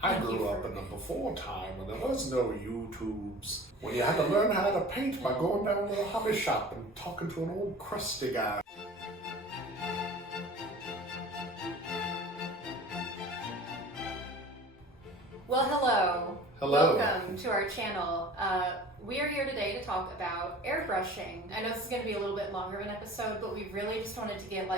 I grew up in the before time when there was no YouTubes, when you had to learn how to paint by going down to the hobby shop and talking to an old crusty guy. Well, hello. Hello. Welcome to our channel. We are here today to talk about airbrushing. I know this is going to be a little bit longer of an episode, but we really just wanted to get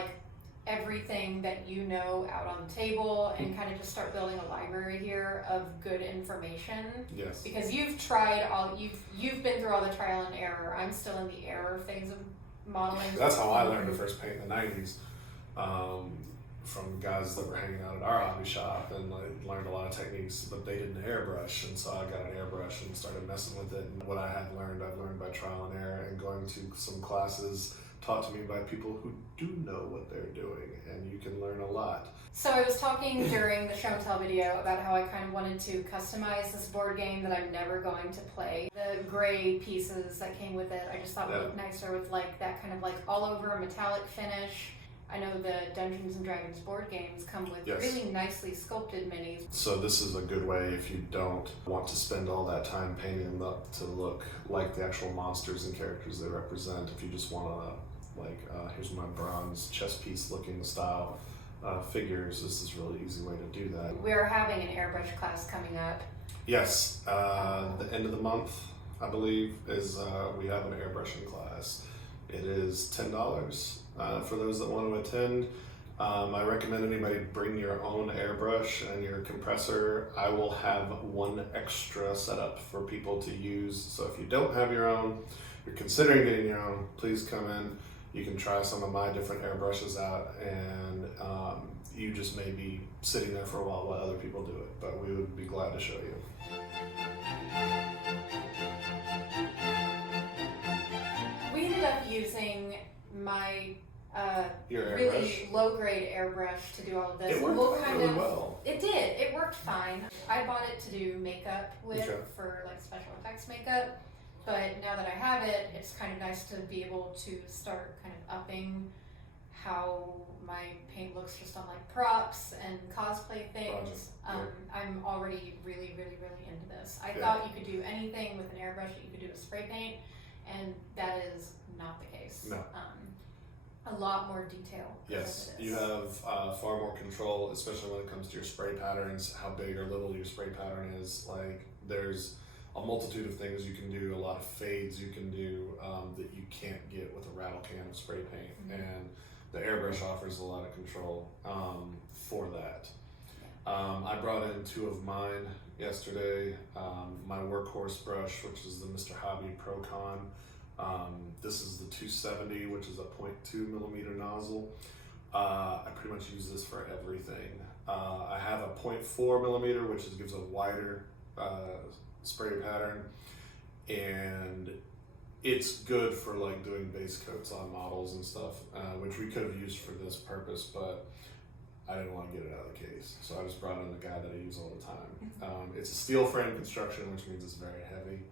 everything that you know out on the table and kind of just start building a library here of good information. Yes. Because you've been through all the trial and error. I'm still in the error phase of modeling. That's how I learned to first paint in the 90s. From guys that were hanging out at our hobby shop and learned a lot of techniques, but they didn't airbrush, and so I got an airbrush and started messing with it. And what I had learned, I've learned by trial and error and going to some classes taught to me by people who do know what they're doing, and you can learn a lot. So I was talking during the show and tell video about how I kind of wanted to customize this board game that I'm never going to play. The gray pieces that came with it, I just thought would look nicer with that kind of all over metallic finish. I know the Dungeons and Dragons board games come with really nicely sculpted minis. So this is a good way if you don't want to spend all that time painting them up to look like the actual monsters and characters they represent. If you just want to, here's my bronze chess piece looking style figures, this is a really easy way to do that. We're having an airbrush class coming up. Yes, the end of the month, I believe, is we have an airbrushing class. It is $10 for those that want to attend. I recommend anybody bring your own airbrush and your compressor. I will have one extra setup for people to use. So if you don't have your own, you're considering getting your own, please come in. You can try some of my different airbrushes out, and you just may be sitting there for a while other people do it, but we would be glad to show you. We ended up using my Your really low-grade airbrush to do all of this. It worked really well. It did. It worked fine. I bought it to do makeup with for special effects makeup, but now that I have it, it's kind of nice to be able to start kind of upping how my paint looks just on props and cosplay things. I'm already really, really, really into this. I thought you could do anything with an airbrush that you could do with spray paint, and that is not the case. No. A lot more detail. Yes, you have far more control, especially when it comes to your spray patterns, how big or little your spray pattern is. There's a multitude of things you can do, a lot of fades you can do that you can't get with a rattle can of spray paint. Mm-hmm. And the airbrush offers a lot of control for that. I brought in two of mine yesterday. My workhorse brush, which is the Mr. Hobby Pro Con. This is the 270, which is a 0.2 millimeter nozzle. I pretty much use this for everything. I have a 0.4 millimeter, which gives a wider spray pattern, and it's good for doing base coats on models and stuff, which we could have used for this purpose, but I didn't want to get it out of the case, so I just brought in the guy that I use all the time. It's a steel frame construction, which means it's very heavy.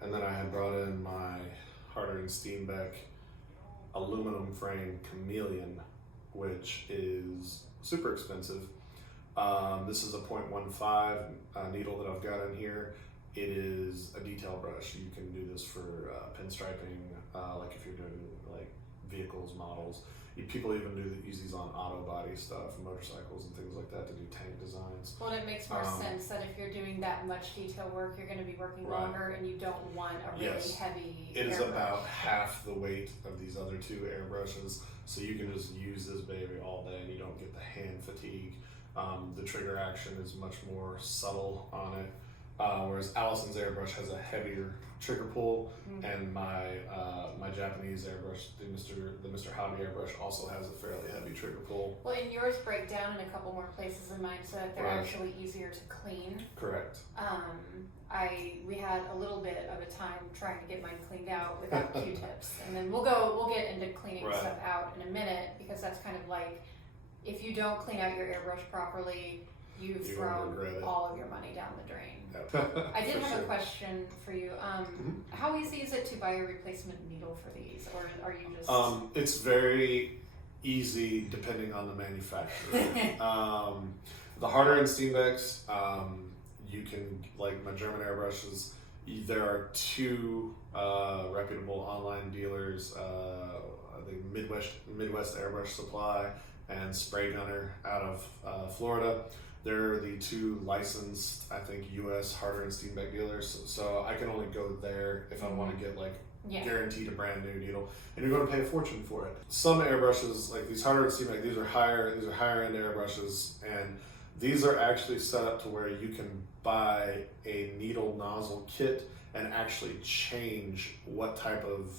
And then I had brought in my Harder and Steenbeck aluminum frame Chameleon, which is super expensive. This is a 0.15 needle that I've got in here. It is a detail brush. You can do this for pinstriping, if you're doing vehicles, models. People even use these on auto body stuff, motorcycles and things like that to do tank designs. Well, it makes more sense that if you're doing that much detail work, you're going to be working longer, and you don't want a really heavy It is airbrush. about half the weight of these other two airbrushes, so you can just use this baby all day and you don't get the hand fatigue. The trigger action is much more subtle on it, whereas Allison's airbrush has a heavier trigger pull, and my Japanese airbrush, the Mr. Hobby airbrush, also has a fairly heavy trigger pull. Well, and yours break down in a couple more places than mine, so that they're actually easier to clean. Correct. We had a little bit of a time trying to get mine cleaned out without Q-tips, and then we'll get into cleaning stuff out in a minute, because that's kind of if you don't clean out your airbrush properly, you've thrown all of your money down the drain. I did have a question for you. How easy is it to buy a replacement needle for these, or are you just... It's very easy depending on the manufacturer. The harder end Steenbecks, you can, like my German airbrushes, there are two reputable online dealers, I think Midwest Airbrush Supply and Spray Gunner out of Florida. They're the two licensed, I think, U.S. harder end Steenbeck dealers. So I can only go there if I want to get like guaranteed a brand new needle, and you're going to pay a fortune for it. Some airbrushes, like these harder end Steenbeck, these are higher end airbrushes, and these are actually set up to where you can buy a needle nozzle kit and actually change what type of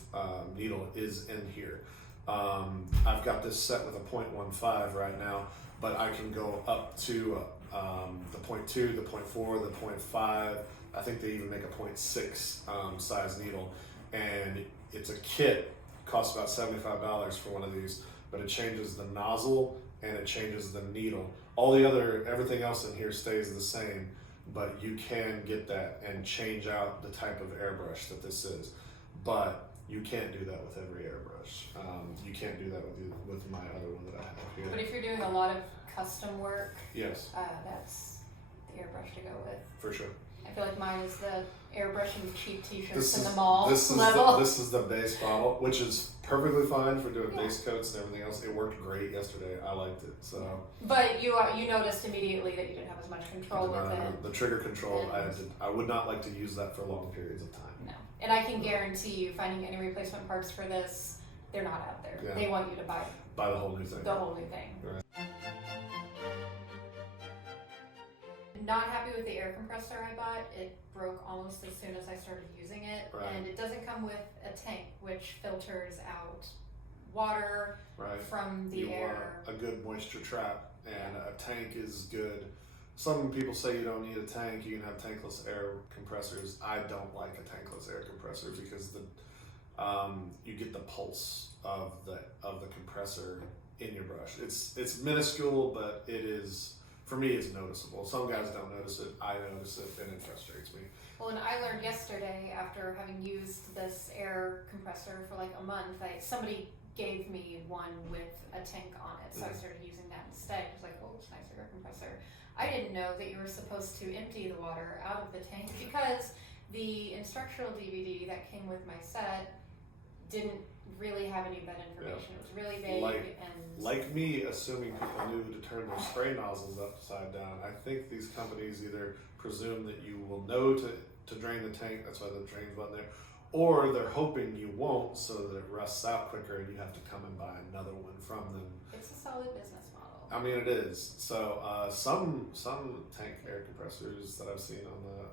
needle is in here. I've got this set with a 0.15 right now, but I can go up to the 0.2, the 0.4, the 0.5. I think they even make a 0.6 size needle, and it's a kit. Costs about $75 for one of these, but it changes the nozzle and it changes the needle. Everything else in here stays the same, but you can get that and change out the type of airbrush that this is. But you can't do that with every airbrush. You can't do that with my other one that I have here. But if you're doing a lot of custom work, yes, that's the airbrush to go with. For sure. I feel like mine is the airbrushing cheap t-shirts in the mall level. This is the base model, which is perfectly fine for doing base coats and everything else. It worked great yesterday. I liked it. So. But you noticed immediately that you didn't have as much control with it. The trigger control, I would not like to use that for long periods of time. No. And I can guarantee you, finding any replacement parts for this, they're not out there. Yeah. They want you to buy the whole new thing. The whole new thing. Right. Not happy with the air compressor I bought. It broke almost as soon as I started using it. Right. And it doesn't come with a tank, which filters out water from the air. Want a good moisture trap, and a tank is good. Some people say you don't need a tank, you can have tankless air compressors. I don't like a tankless air compressor because you get the pulse of the compressor in your brush. It's minuscule, but it is, for me, it's noticeable. Some guys don't notice it. I notice it, and it frustrates me. Well, and I learned yesterday, after having used this air compressor for like a month, somebody gave me one with a tank on it, so I started using that instead. It was like, oh, it's a nice air compressor. I didn't know that you were supposed to empty the water out of the tank because the instructional DVD that came with my set didn't really have any of that information. It was really vague like me assuming people knew to turn their spray nozzles upside down. I think these companies either presume that you will know to drain the tank, that's why the drain button there, or they're hoping you won't so that it rusts out quicker and you have to come and buy another one from them. It's a solid business model. I mean, it is. So some tank air compressors that I've seen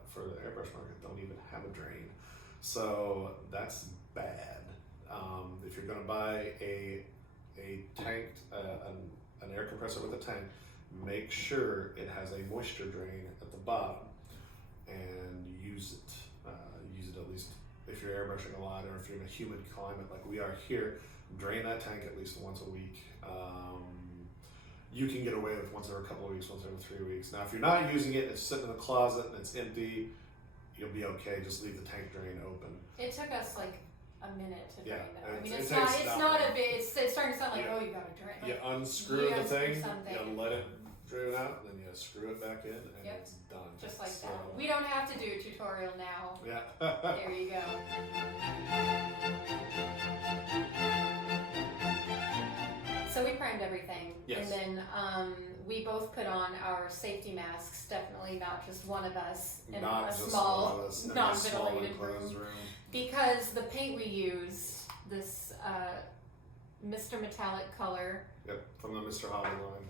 for the airbrush market don't even have a drain. So that's bad. If you're going to buy a tanked an air compressor with a tank, make sure it has a moisture drain at the bottom and use it. Use it at least if you're airbrushing a lot, or if you're in a humid climate like we are here. Drain that tank at least once a week. You can get away with once every couple of weeks, once every 3 weeks. Now, if you're not using it, it's sitting in the closet and it's empty, you'll be okay. Just leave the tank drain open. It took us like a minute to drain that. I mean, it's starting to sound like, oh, you gotta drain. You unscrew the thing, you let it drain out, and then you screw it back in, and it's done. Just like that. We don't have to do a tutorial now. Yeah. There you go. So we primed everything, and then we both put on our safety masks. Definitely not just one of us in a small, non-ventilated room. Because the paint we used, this Mr. Metallic color. Yep, from the Mr. Hobby line.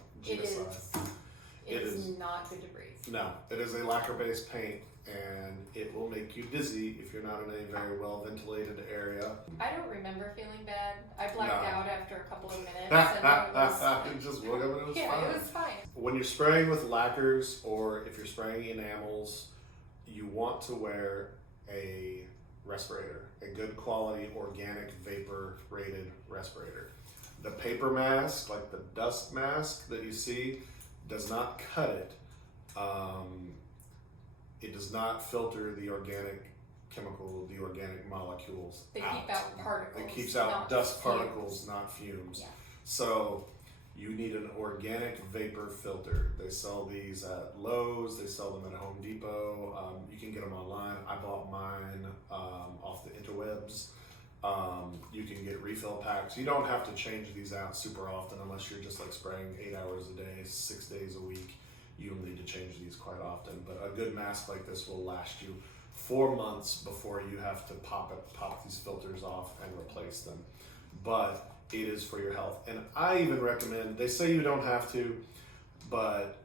It is not good to breathe. No, it is a lacquer-based paint, and it will make you dizzy if you're not in a very well-ventilated area. I don't remember feeling bad. I blacked out after a couple of minutes. And it just woke up and it was fine. Yeah, it was fine. When you're spraying with lacquers, or if you're spraying enamels, you want to wear a respirator, a good quality organic vapor rated respirator. The paper mask, like the dust mask that you see, does not cut it. It does not filter the organic chemical, the organic molecules. They keep out particles. It keeps out dust particles, not fumes. Yeah. So you need an organic vapor filter. They sell these at Lowe's, they sell them at Home Depot. You can get them online. I bought mine off the interwebs. You can get refill packs. You don't have to change these out super often unless you're just like spraying 8 hours a day, 6 days a week. You don't need to change these quite often, but a good mask like this will last you 4 months before you have to pop these filters off and replace them. But it is for your health. And I even recommend, they say you don't have to, but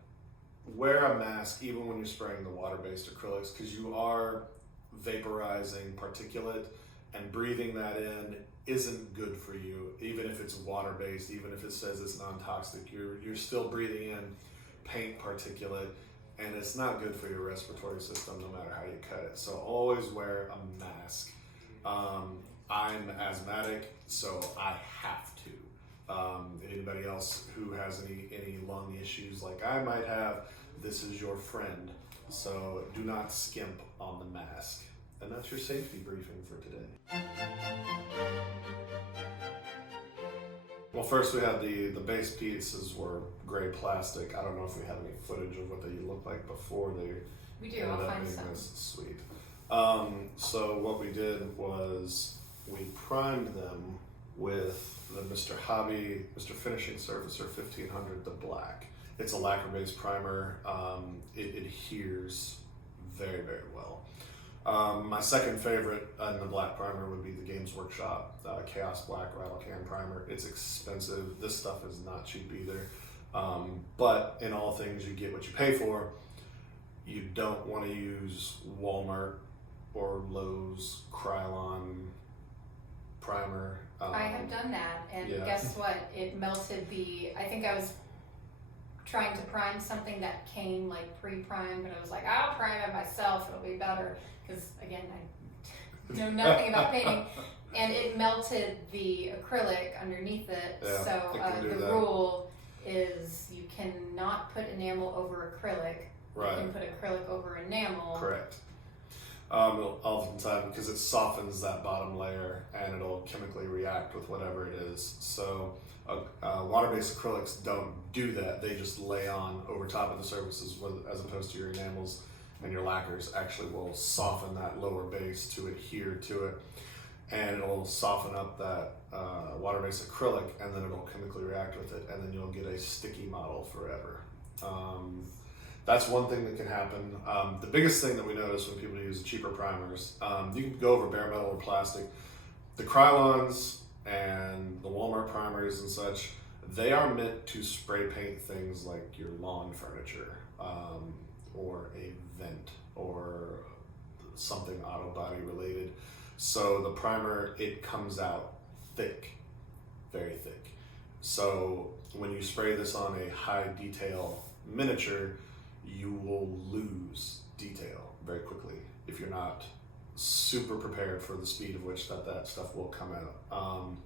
wear a mask even when you're spraying the water-based acrylics, because you are vaporizing particulate, and breathing that in isn't good for you. Even if it's water-based, even if it says it's non-toxic, you're still breathing in paint particulate, and it's not good for your respiratory system no matter how you cut it. So always wear a mask. I'm asthmatic, so I have to. Anybody else who has any lung issues like I might have, this is your friend. So do not skimp on the mask. And that's your safety briefing for today. Well, first we had the base pieces were gray plastic. I don't know if we have any footage of what they looked like before they We do, I'll find some. Sweet. So what we did was we primed them with the Mr. Mr. Finishing Surfacer 1500, the black. It's a lacquer-based primer. It adheres very, very well. My second favorite in the black primer would be the Games Workshop Chaos Black Rattle Can Primer. It's expensive. This stuff is not cheap either. But in all things, you get what you pay for. You don't want to use Walmart or Lowe's Krylon primer. I have done that, and yeah. Guess what? It melted I think I was trying to prime something that came like pre-primed, but I was like, I'll prime it myself, it'll be better. Because again, I know nothing about painting. And it melted the acrylic underneath it. Yeah, so the rule is you cannot put enamel over acrylic. Right. You can put acrylic over enamel. Correct. Oftentimes, because it softens that bottom layer and it'll chemically react with whatever it is. So water-based acrylics don't do that. They just lay on over top of the surfaces as opposed to your enamels, and your lacquers actually will soften that lower base to adhere to it. And it'll soften up that water-based acrylic, and then it'll chemically react with it, and then you'll get a sticky model forever. That's one thing that can happen. The biggest thing that we notice when people use cheaper primers, you can go over bare metal or plastic. The Krylons and the Walmart primers and such, they are meant to spray paint things like your lawn furniture, or a vent, or something auto body related. So the primer, it comes out thick, very thick. So when you spray this on a high detail miniature, you will lose detail very quickly if you're not super prepared for the speed of which that stuff will come out.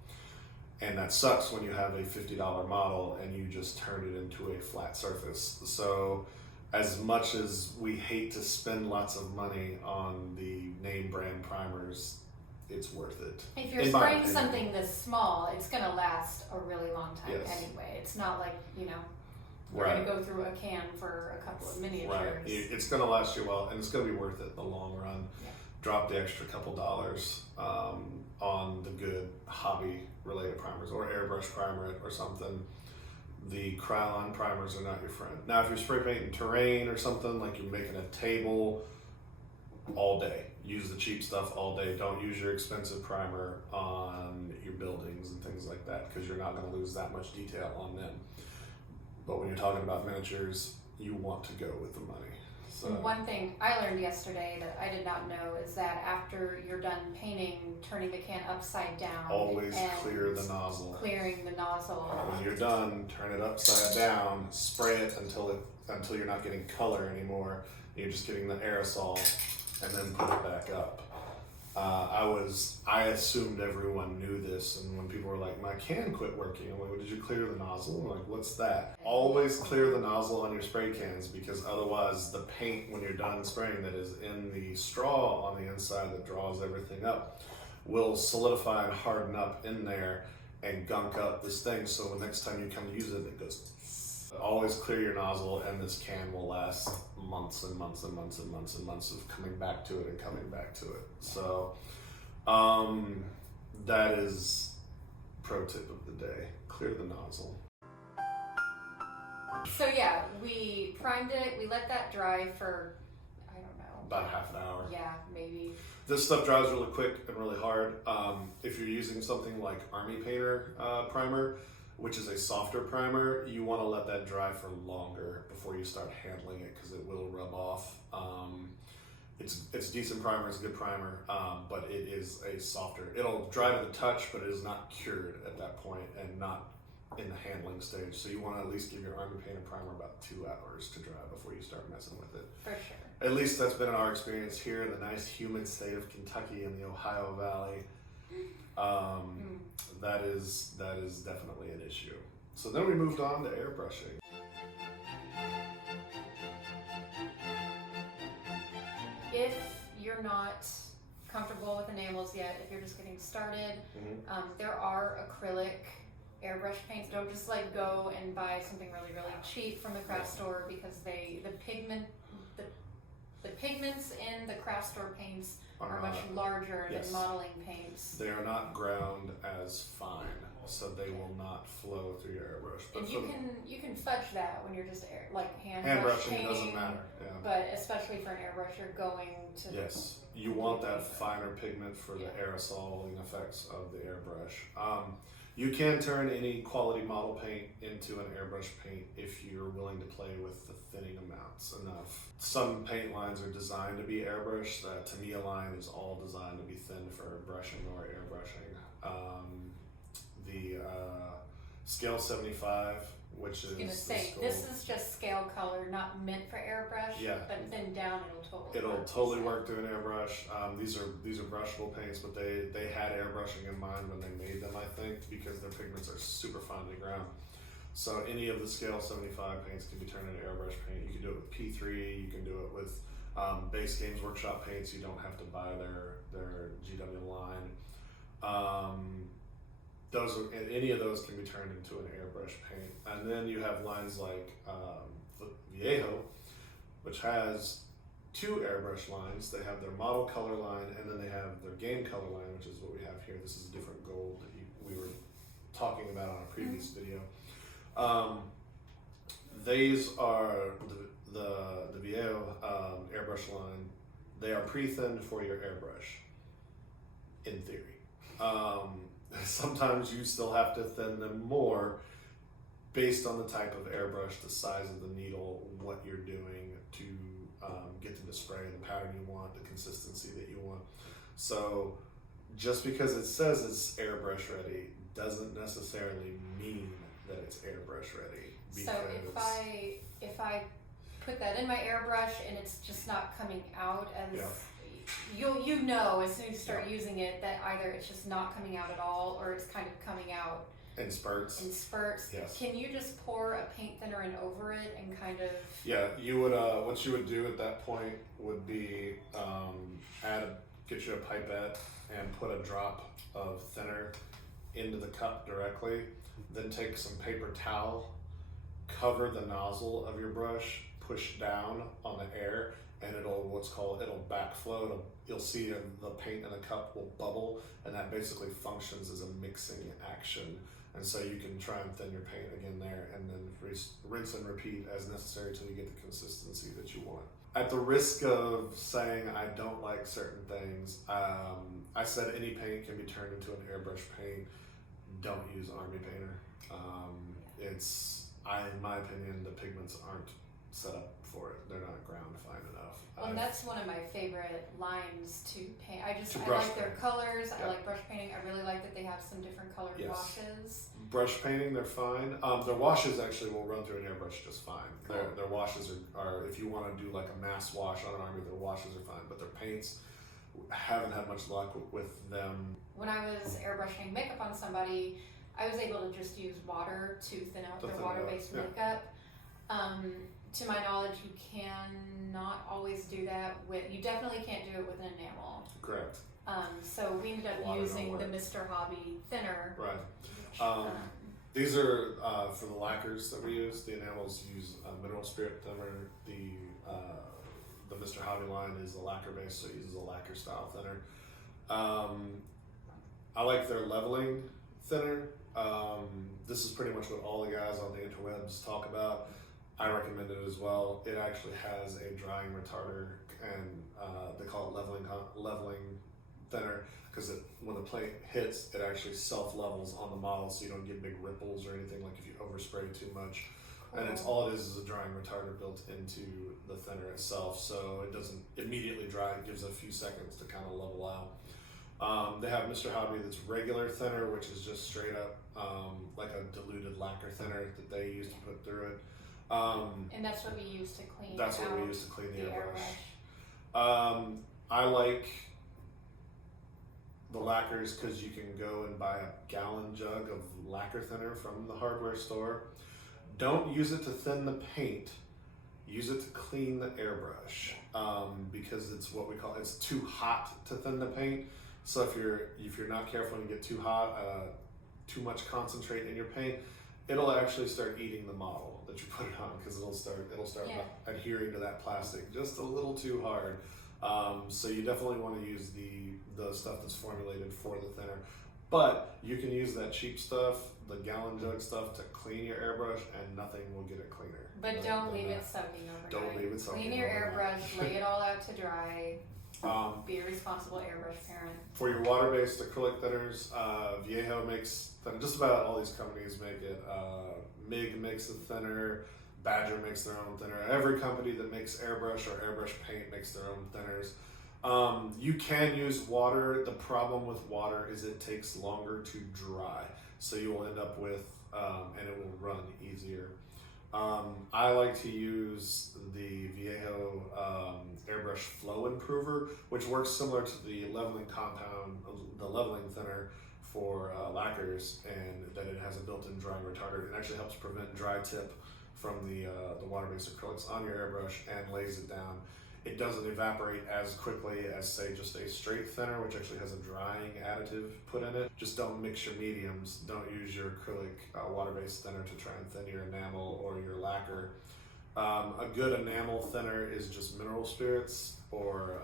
And that sucks when you have a $50 model and you just turn it into a flat surface. So as much as we hate to spend lots of money on the name brand primers, it's worth it. If you're spraying something this small, it's going to last a really long time anyway. It's not like, we're going to go through a can for a couple of miniatures. Right. It's going to last you well, and it's going to be worth it in the long run. Yeah. Drop the extra couple dollars on the good hobby-related primers, or airbrush primer it or something. The Krylon primers are not your friend. Now, if you're spray painting terrain or something, like you're making a table, all day. Use the cheap stuff all day. Don't use your expensive primer on your buildings and things like that, because you're not going to lose that much detail on them. But when you're talking about miniatures, you want to go with the money. So one thing I learned yesterday that I did not know is that after you're done painting, turning the can upside down. Always clear the nozzle. Clearing the nozzle. When you're done, turn it upside down, spray it until you're not getting color anymore. You're just getting the aerosol, and then put it back up. I assumed everyone knew this, and when people were like, my can quit working, I'm like, well, did you clear the nozzle? I'm like, what's that? Always clear the nozzle on your spray cans, because otherwise the paint, when you're done spraying, that is in the straw on the inside that draws everything up, will solidify and harden up in there, and gunk up this thing. So the next time you come to use it, it goes. Always clear your nozzle, and this can will last months and months and months and months and months of coming back to it and coming back to it. So that is pro tip of the day: clear the nozzle. So yeah, we primed it. We let that dry for, I don't know, about half an hour. Yeah, maybe. This stuff dries really quick and really hard. If you're using something like Army Painter primer, which is a softer primer, you want to let that dry for longer before you start handling it, because it will rub off. It's decent primer, it's a good primer, but it is a softer. It'll dry to the touch, but it is not cured at that point and not in the handling stage. So you want to at least give your Army Painter primer about 2 hours to dry before you start messing with it. For sure. At least that's been our experience here in the nice humid state of Kentucky in the Ohio Valley. That is definitely an issue. So then we moved on to airbrushing. If you're not comfortable with enamels yet, if you're just getting started, there are acrylic airbrush paints. Don't just like go and buy something really cheap from the craft store, because the pigments in the craft store paints are much larger than modeling paints. They are not ground as fine, so they will not flow through your airbrush. But and you can fudge that when you're just hand brushing. painting, It doesn't matter. Yeah. But especially for an airbrush, you're going to you want that finer pigment for the aerosoling effects of the airbrush. You can turn any quality model paint into an airbrush paint if you're willing to play with the thinning amounts enough. Some paint lines are designed to be airbrushed. The Tamiya line is all designed to be thin for brushing or airbrushing. The Scale 75, which is this is just scale color, not meant for airbrush. Yeah. But then down it'll totally work through an airbrush. These are brushable paints, but they had airbrushing in mind when they made them, I think, because their pigments are super finely ground. So any of the Scale 75 paints can be turned into airbrush paint. You can do it with P3. You can do it with Base Games Workshop paints. You don't have to buy their GW line. Any of those can be turned into an airbrush paint. And then you have lines like Viejo, which has 2 airbrush lines. They have their model color line, and then they have their game color line, which is what we have here. This is a different gold that we were talking about on a previous video. These are the Viejo airbrush line. They are pre-thinned for your airbrush, in theory. Sometimes you still have to thin them more based on the type of airbrush, the size of the needle, what you're doing to get them to spray the pattern you want, the consistency that you want. So just because it says it's airbrush ready doesn't necessarily mean that it's airbrush ready. So if I put that in my airbrush and it's just not coming out as you know as soon as you start using it that either it's just not coming out at all, or it's kind of coming out in spurts. Yes. Can you just pour a paint thinner in over it and kind of? Yeah, you would. What you would do at that point would be get you a pipette and put a drop of thinner into the cup directly. Then take some paper towel, cover the nozzle of your brush, push down on the air, and it'll backflow. You'll see the paint in the cup will bubble, and that basically functions as a mixing action. And so you can try and thin your paint again there, and then rinse and repeat as necessary until you get the consistency that you want. At the risk of saying I don't like certain things, I said any paint can be turned into an airbrush paint. Don't use Army Painter. In my opinion, the pigments aren't set up for it. They're not ground fine enough. Well, that's one of my favorite lines to paint. I like their colors. I like brush painting. I really like that they have some different colored washes. Brush painting, they're fine. Their washes actually will run through an airbrush just fine. Cool. Their washes are, if you want to do like a mass wash on an Army, their washes are fine. But their paints, haven't had much luck with them. When I was airbrushing makeup on somebody, I was able to just use water to thin out their water-based makeup. to my knowledge, you cannot always do that with, you definitely can't do it with an enamel. Correct. So we ended up using the Mr. Hobby thinner. Right. These are for the lacquers that we use. The enamels use mineral spirit thinner. The Mr. Hobby line is a lacquer base, so it uses a lacquer style thinner. I like their leveling thinner. This is pretty much what all the guys on the interwebs talk about. I recommend it as well. It actually has a drying retarder, and they call it leveling thinner, because when the paint hits, it actually self-levels on the model, so you don't get big ripples or anything like if you overspray too much. Cool. And it's all it is a drying retarder built into the thinner itself, so it doesn't immediately dry. It gives it a few seconds to kind of level out. They have Mr. Hobby that's regular thinner, which is just straight up like a diluted lacquer thinner that they use to put through it. And that's what we use to clean. That's what we use to clean the airbrush. I like the lacquers because you can go and buy a gallon jug of lacquer thinner from the hardware store. Don't use it to thin the paint. Use it to clean the airbrush because it's what we call, it's too hot to thin the paint. So if you're not careful and you get too hot, too much concentrate in your paint, it'll actually start eating the model that you put it on, because it'll start adhering to that plastic just a little too hard. So you definitely want to use the stuff that's formulated for the thinner. But you can use that cheap stuff, the gallon jug stuff, to clean your airbrush, and nothing will get it cleaner. But don't leave it soaking overnight. Don't leave it soaking overnight. Clean your airbrush, lay it all out to dry. Be a responsible airbrush parent. For your water-based acrylic thinners, Viejo makes thinner. Just about all these companies make it. MIG makes a thinner. Badger makes their own thinner. Every company that makes airbrush or airbrush paint makes their own thinners. You can use water. The problem with water is it takes longer to dry, so you will end up with, and it will run easier. I like to use the Viejo Airbrush Flow Improver, which works similar to the leveling compound, the leveling thinner for lacquers, and that it has a built-in drying retarder. It actually helps prevent dry tip from the water-based acrylics on your airbrush and lays it down. It doesn't evaporate as quickly as, say, just a straight thinner, which actually has a drying additive put in it. Just don't mix your mediums. Don't use your acrylic water-based thinner to try and thin your enamel or your lacquer. A good enamel thinner is just mineral spirits, or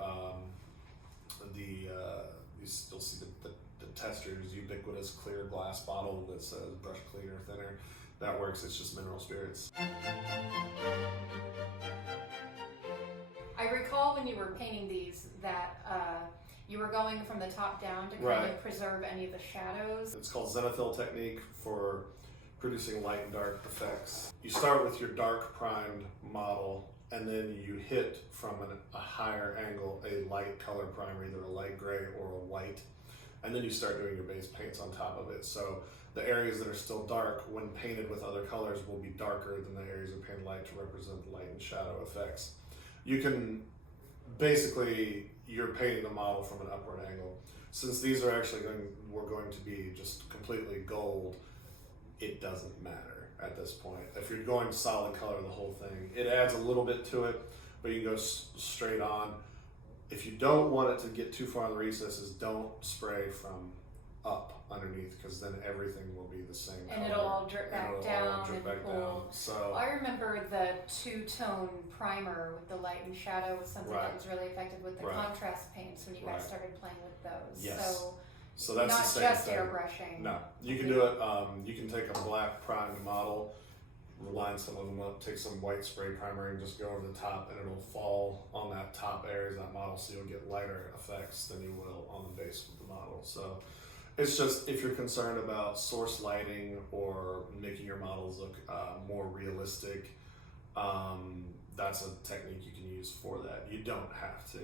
you'll see the tester's ubiquitous clear glass bottle that says brush cleaner thinner. That works. It's just mineral spirits. I recall when you were painting these that you were going from the top down to kind of preserve any of the shadows. It's called zenithal technique for producing light and dark effects. You start with your dark primed model, and then you hit from a higher angle a light color primer, either a light gray or a white, and then you start doing your base paints on top of it. So the areas that are still dark, when painted with other colors, will be darker than the areas that are painted light to represent light and shadow effects. You can basically, you're painting the model from an upward angle. Since these are actually we're going to be just completely gold, it doesn't matter at this point. If you're going solid color the whole thing, it adds a little bit to it, but you can go straight on. If you don't want it to get too far in the recesses, don't spray from up underneath, because then everything will be the same color. And it'll all drip back down and pull. So I remember the two-tone primer with the light and shadow was something that was really effective with the contrast paints when you guys started playing with those. Yes. So that's not the same just thing. Airbrushing. No, you can do it. You can take a black primed model, line some of them up, take some white spray primer and just go over the top, and it'll fall on that top areas of that model, so you'll get lighter effects than you will on the base of the model. So it's just, if you're concerned about source lighting or making your models look more realistic, that's a technique you can use for that. You don't have to.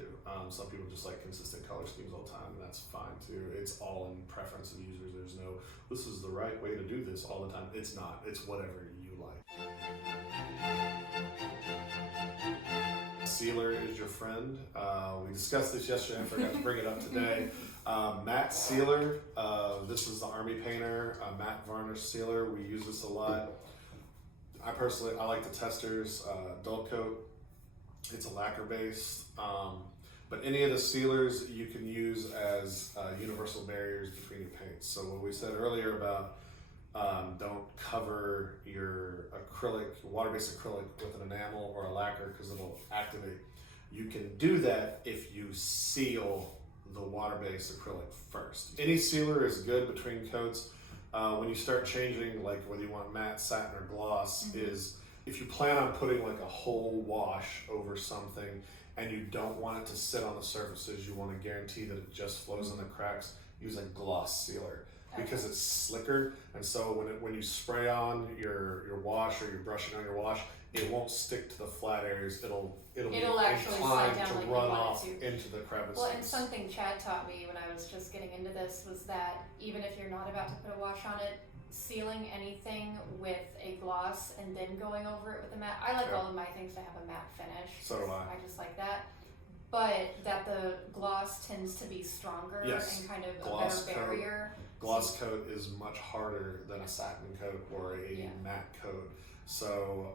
Some people just like consistent color schemes all the time, and that's fine too. It's all in preference of users. There's no, this is the right way to do this all the time. It's not. It's whatever you like. Sealer is your friend. We discussed this yesterday. I forgot to bring it up today. Matte sealer. This is the Army Painter matte varnish sealer. We use this a lot. I personally, I like the Testors dull coat. It's a lacquer based, but any of the sealers you can use as universal barriers between your paints. So what we said earlier about don't cover your acrylic, water-based acrylic with an enamel or a lacquer because it'll activate. You can do that if you seal the water-based acrylic first. Any sealer is good between coats. When you start changing, like whether you want matte, satin, or gloss, is if you plan on putting like a whole wash over something and you don't want it to sit on the surfaces, you want to guarantee that it just flows in the cracks, use a gloss sealer. Because it's slicker, and so when you spray on your wash or you're brushing on your wash, it won't stick to the flat areas. It'll be actually inclined slide down to like run you want off it to. into the crevices. Well, and something Chad taught me when I was just getting into this was that even if you're not about to put a wash on it, sealing anything with a gloss and then going over it with a matte. I like all of my things to have a matte finish. So do I. I just like that. But that the gloss tends to be stronger and kind of Gloss a better barrier. Gloss coat is much harder than a satin coat or a matte coat. So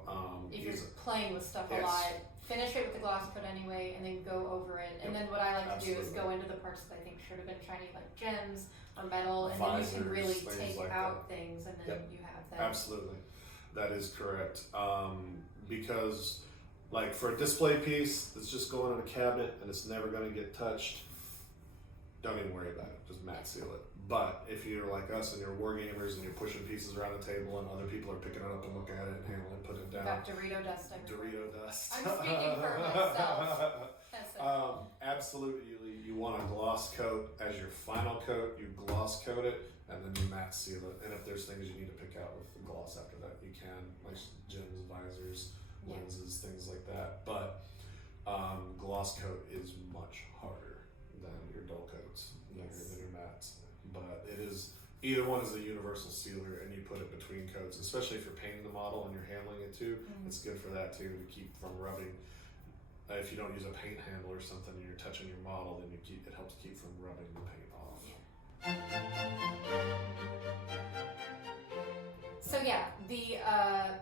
if you're playing with stuff a lot, finish it with the gloss coat anyway, and then go over it. And then what I like to do is go into the parts that I think should have been shiny, like gems or metal, and visors, then you can really take like out things, and then you have that. Absolutely, that is correct. Because like for a display piece that's just going in a cabinet and it's never going to get touched, don't even worry about it. Just matte seal it. But if you're like us and you're war gamers and you're pushing pieces around the table and other people are picking it up and looking at it and handling it, putting it down. Got Dorito dust. Dorito dust. I'm speaking for myself. Absolutely, you want a gloss coat as your final coat. You gloss coat it and then you matte seal it. And if there's things you need to pick out with the gloss after that, you can, like gems, visors, lenses, things like that. But gloss coat is much harder than your dull coats, than your mattes. But it is, either one is a universal sealer, and you put it between coats, especially if you're painting the model and you're handling it too. It's good for that too, to keep from rubbing. If you don't use a paint handle or something and you're touching your model, then it helps keep from rubbing the paint off. So yeah, the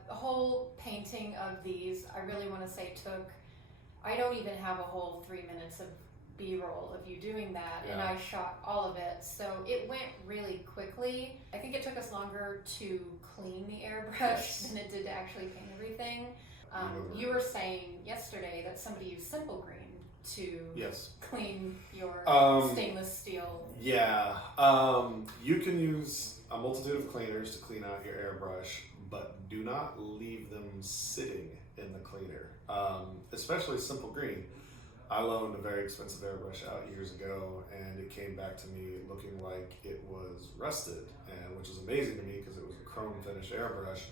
whole painting of these, I really want to say I don't even have a whole 3 minutes of B-roll of you doing that, and I shot all of it, so it went really quickly. I think it took us longer to clean the airbrush than it did to actually paint everything. You were saying yesterday that somebody used Simple Green to clean your stainless steel. Yeah, you can use a multitude of cleaners to clean out your airbrush, but do not leave them sitting in the cleaner, especially Simple Green. I loaned a very expensive airbrush out years ago, and it came back to me looking like it was rusted, and which is amazing to me because it was a chrome finish airbrush.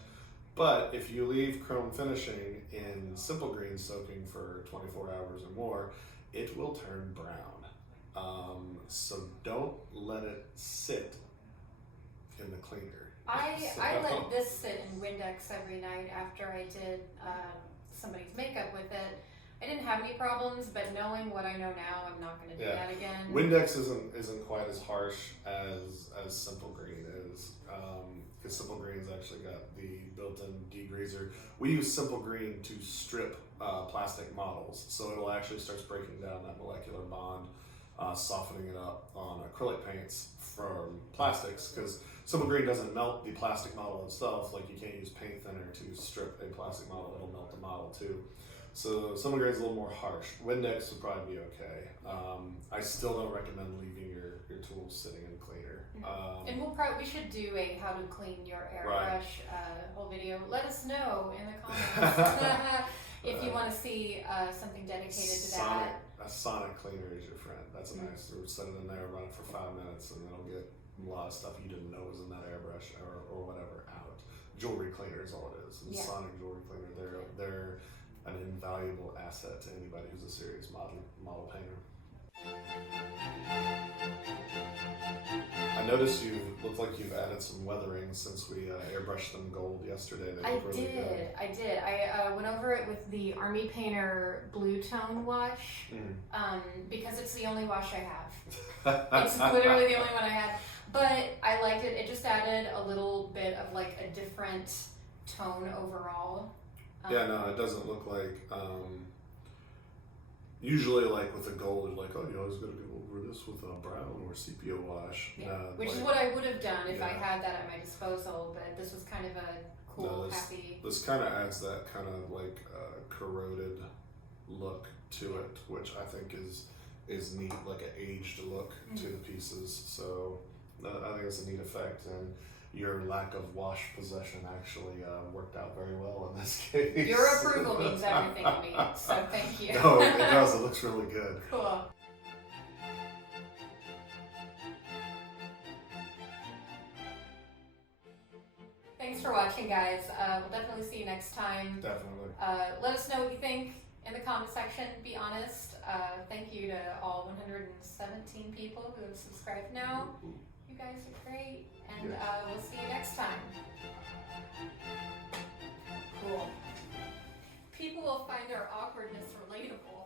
But if you leave chrome finishing in Simple Green soaking for 24 hours or more, it will turn brown. So don't let it sit in the cleaner. I let this sit in Windex every night after I did somebody's makeup with it. I didn't have any problems, but knowing what I know now, I'm not going to do that again. Windex isn't quite as harsh as Simple Green is, because Simple Green's actually got the built-in degreaser. We use Simple Green to strip plastic models, so it'll actually start breaking down that molecular bond, softening it up on acrylic paints from plastics, because Simple Green doesn't melt the plastic model itself. Like, you can't use paint thinner to strip a plastic model; it'll melt the model too. So Simple Green's a little more harsh. Windex would probably be okay. I still don't recommend leaving your tools sitting in a cleaner. And we should do a how to clean your airbrush whole video. Let us know in the comments if you want to see something dedicated to that. A sonic cleaner is your friend. That's a nice. Set it in there, run it for 5 minutes, and it'll get a lot of stuff you didn't know was in that airbrush or whatever out. Jewelry cleaner is all it is. And sonic jewelry cleaner. They're an invaluable asset to anybody who's a serious model painter. I noticed you look like you've added some weathering since we airbrushed them gold yesterday. They look really good. I did. I went over it with the Army Painter Blue Tone wash because it's the only wash I have. It's literally the only one I have. But I liked it. It just added a little bit of like a different tone overall. Yeah, no, it doesn't look like. Usually, like with a gold, it's like, oh, you always got to go over this with a brown or sepia wash. Yeah. Which is what I would have done if I had that at my disposal, but this was kind of a cool, happy. This kind of adds that kind of like corroded look to it, which I think is neat, like an aged look to the pieces. So I think it's a neat effect, and your lack of wash possession actually worked out very well in this case. Your approval means everything to me, so thank you. No, it does. It looks really good. Cool. Thanks for watching, guys. We'll definitely see you next time. Definitely. Let us know what you think in the comment section. Be honest. Thank you to all 117 people who have subscribed now. You guys are great, and we'll see you next time. Cool. People will find our awkwardness relatable.